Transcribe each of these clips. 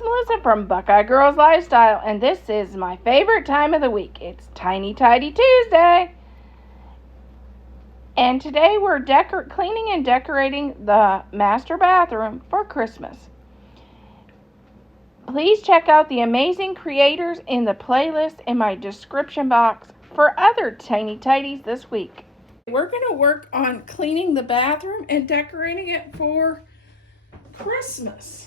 it's Melissa from Buckeye Girls Lifestyle, and this is my favorite time of the week. It's Tiny Tidy Tuesday. And today we're cleaning and decorating the master bathroom for Christmas. Please check out the amazing creators in the playlist in my description box for other Tiny Tidies this week. We're going to work on cleaning the bathroom and decorating it for Christmas.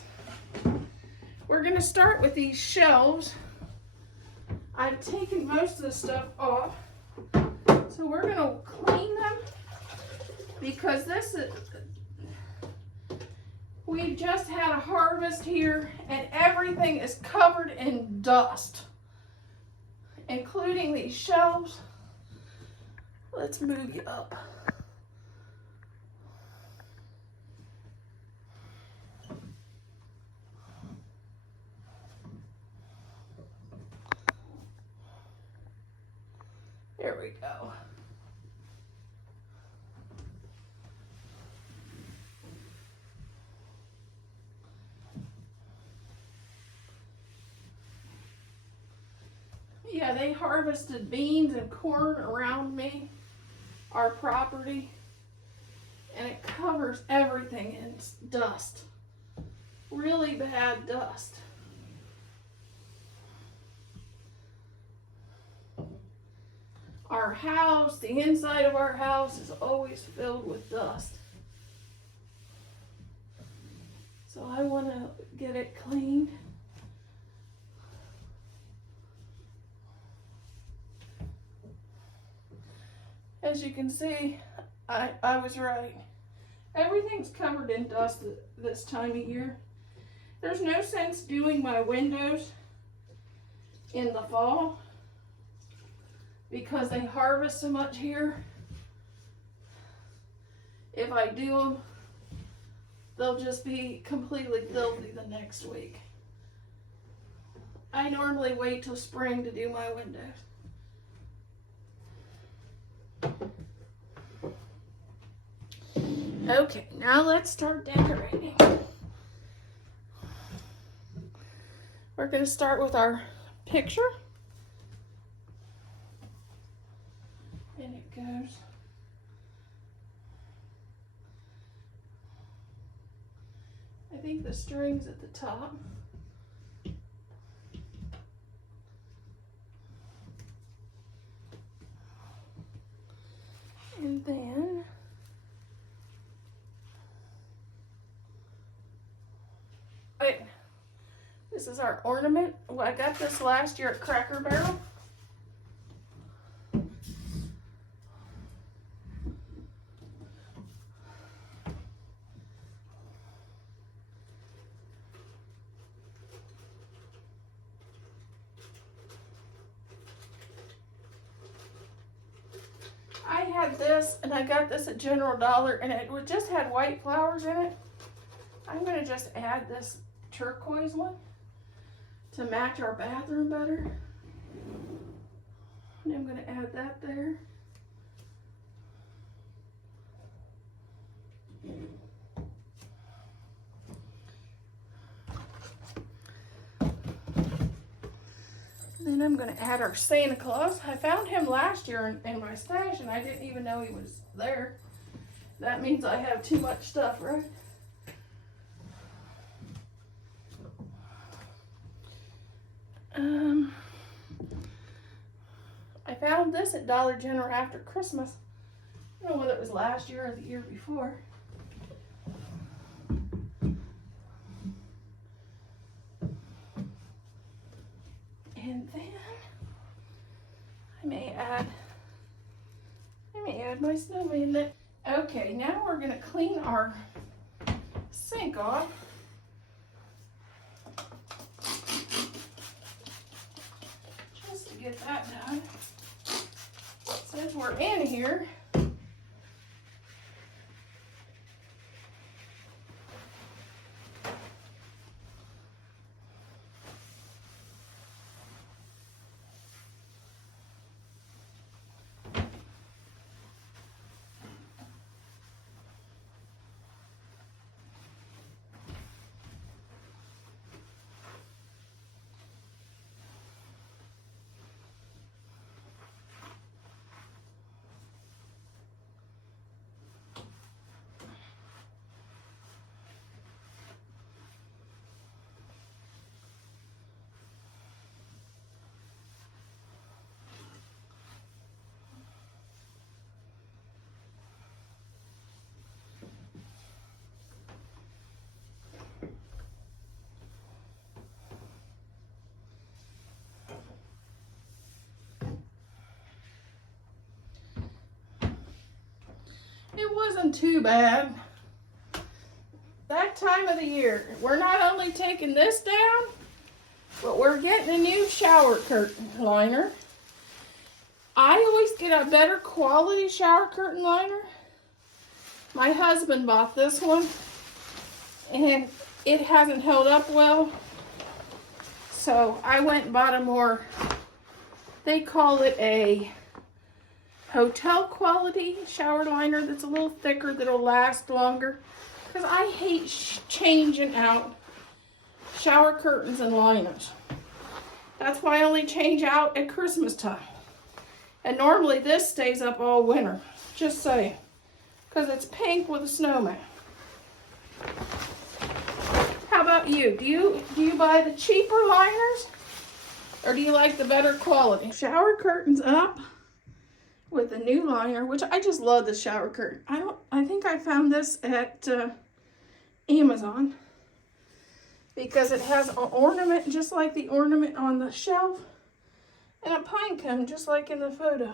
We're going to start with these shelves. I've taken most of the stuff off. So we're going to clean them because we just had a harvest here and everything is covered in dust, including these shelves. Let's move you up. There we go. Yeah, they harvested beans and corn around me, our property, and it covers everything in dust. Really bad dust. Our house, the inside of our house is always filled with dust. So I want to get it cleaned. As you can see, I was right. Everything's covered in dust this time of year. There's no sense doing my windows in the fall because they harvest so much here. If I do them, they'll just be completely filthy the next week. I normally wait till spring to do my windows. Okay, now let's start decorating. We're going to start with our picture. And it goes I think the string's at the top. And then this is our ornament. Well, I got this last year at Cracker Barrel. I had this, and I got this at General Dollar, and it just had white flowers in it. I'm going to just add this turquoise one to match our bathroom better. And I'm going to add that there. Then I'm going to add our Santa Claus. I found him last year in my stash and I didn't even know he was there. That means I have too much stuff, right? I found this at Dollar General after Christmas. I don't know whether it was last year or the year before. And then I may add my snowman there. Okay, now we're going to clean our sink off. Just to get that done. Since we're in here, It wasn't too bad. That time of the year, we're not only taking this down, but we're getting a new shower curtain liner. I always get a better quality shower curtain liner. My husband bought this one, and it hasn't held up well. So I went and bought a more, they call it a hotel quality shower liner that's a little thicker, that'll last longer. Because I hate changing out shower curtains and liners. That's why I only change out at Christmas time. And normally this stays up all winter. Just saying. Because it's pink with a snowman. How about you? Do you buy the cheaper liners? Or do you like the better quality? Shower curtains up with a new liner, which I just love the shower curtain. I think I found this at Amazon because it has an ornament just like the ornament on the shelf and a pine cone just like in the photo.